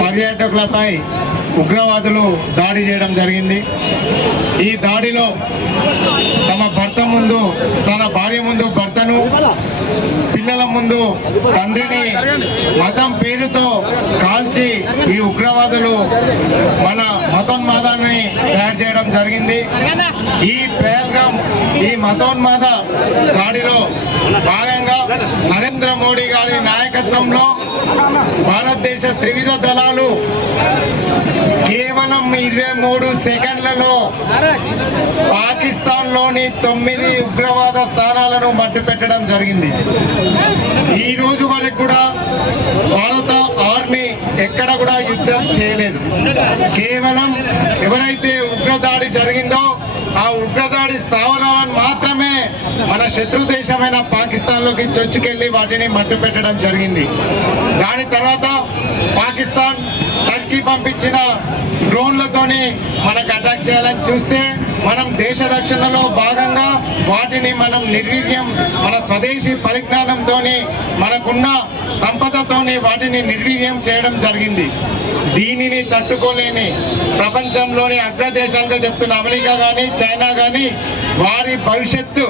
పర్యాటకులపై ఉగ్రవాదులు దాడి చేయడం జరిగింది. ఈ దాడిలో తమ భర్త ముందు, తన భార్య ముందు భర్తను, పిల్లల ముందు తండ్రిని మతం పేరుతో కాల్చి ఈ ఉగ్రవాదులు మన మతోన్మాదాన్ని తయారు చేయడం జరిగింది. ఈ పహల్గాం ఈ మతోన్మాద దాడిలో భాగంగా నరేంద్ర మోడీ గారి నాయకత్వంలో భారతదేశ త్రివిధ దళాలు కేవలం 23 సెకండ్లలో పాకిస్తాన్ లోని 9 ఉగ్రవాద స్థానాలను మట్టుపెట్టడం జరిగింది. ఈ రోజు వరకు కూడా భారత ఆర్మీ ఎక్కడ కూడా యుద్ధం చేయలేదు. కేవలం ఎవరైతే ఉగ్రదాడి జరిగిందో ఆ ఉగ్రదాడి స్థావరాలను మాత్రమే మన శత్రు దేశమైన పాకిస్తాన్ లోకి చొచ్చుకెళ్లి వాటిని మట్టుపెట్టడం జరిగింది. దాని తర్వాత పాకిస్తాన్ టర్కీ పంపించిన డ్రోన్లతోని మనకు అటాక్ చేయాలని చూస్తే మనం దేశ రక్షణలో భాగంగా వాటిని మనం నిర్వీర్యం, మన స్వదేశీ పరిజ్ఞానంతో మనకున్న సంపదతోని వాటిని నిర్వీర్యం చేయడం జరిగింది. దీనిని తట్టుకోలేని ప్రపంచంలోని అగ్రదేశాలుగా చెప్తున్న అమెరికా కానీ, చైనా కానీ వారి భవిష్యత్తు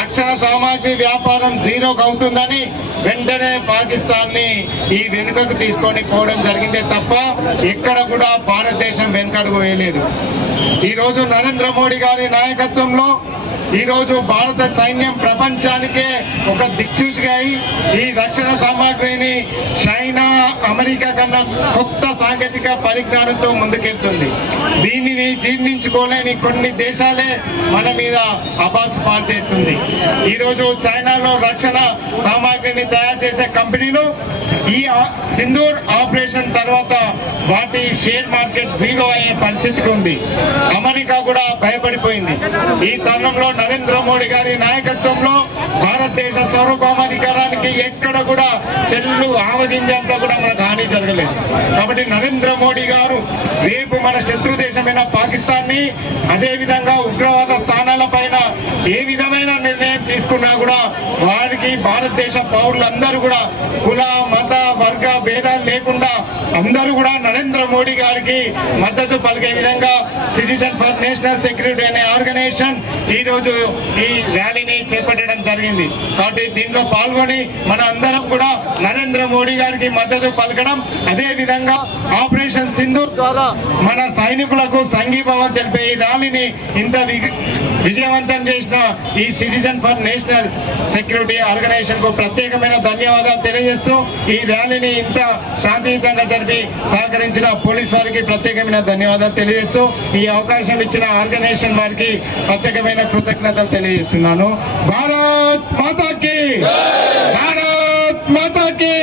రక్షణ సామాగ్రి వ్యాపారం జీరోకు అవుతుందని వెంటనే పాకిస్తాన్ ని ఈ వెనుకకు తీసుకొని పోవడం జరిగిందే తప్ప ఎక్కడ కూడా భారతదేశం వెనుకడుగు వేయలేదు. ఈ రోజు నరేంద్ర మోడీ గారి నాయకత్వంలో ఈ రోజు భారత సైన్యం ప్రపంచానికే ఒక దిక్సూచిగా ఈ రక్షణ సామాగ్రిని చైనా, అమెరికా కన్నా కొత్త సాంకేతిక పరిజ్ఞానంతో ముందుకెళ్తుంది. దీనిని జీర్ణించుకోలేని కొన్ని దేశాలే మన మీద అబాసు పాలు చేస్తుంది. ఈ రోజు చైనాలో రక్షణ సామాగ్రిని తయారు చేసే కంపెనీలు ఈ సింధూర్ ఆపరేషన్ తర్వాత వాటి షేర్ మార్కెట్ జీరో అయ్యే పరిస్థితికి ఉంది. అమెరికా కూడా భయపడిపోయింది. ఈ తరుణంలో నరేంద్ర మోడీ గారి నాయకత్వంలో భారతదేశ సార్వభౌమాధికారానికి ఎక్కడ కూడా చెల్లు ఆమదించేంత కూడా మనకు హాని జరగలేదు. కాబట్టి నరేంద్ర మోడీ గారు రేపు మన శత్రు దేశమైన పాకిస్తాన్ ని, అదే విధంగా ఉగ్రవాద స్థానాల పైన ఏ విధమైన నిర్ణయం తీసుకున్నా కూడా వారికి భారతదేశ పౌరులందరూ కూడా కుల, మత, వర్గ భేదాలు లేకుండా అందరూ కూడా నరేంద్ర మోడీ గారికి మద్దతు పలికే విధంగా సిటిజన్ ఫర్ నేషనల్ సెక్యూరిటీ అనే ఆర్గనైజేషన్ ఈ రోజు ఈ ర్యాలీని చేపట్టడం జరిగింది. కాబట్టి దీనిలో పాల్గొని మన అందరం కూడా నరేంద్ర మోడీ గారికి మద్దతు పలకడం, అదే విధంగా ఆపరేషన్ సింధూర్ ద్వారా మన సైనికులకు సంఘీభావం తెలిపే ఈ ర్యాలీని ఇంత విజయవంతం చేసిన ఈ citizen for national security organisation కు ప్రత్యేకమైన ధన్యవాదాలు తెలియజేస్తూ ఈ ర్యాలీని ఇంత శాంతియుతంగా జరిపి సహకరించిన పోలీస్ వారికి ప్రత్యేకమైన ధన్యవాదాలు తెలియజేస్తూ ఈ అవకాశం ఇచ్చిన ఆర్గనైజేషన్ వారికి ప్రత్యేకమైన కృతజ్ఞతలు తెలియజేస్తున్నాను. భారత్ మాతా కీ, భారత్ మాతా కీ.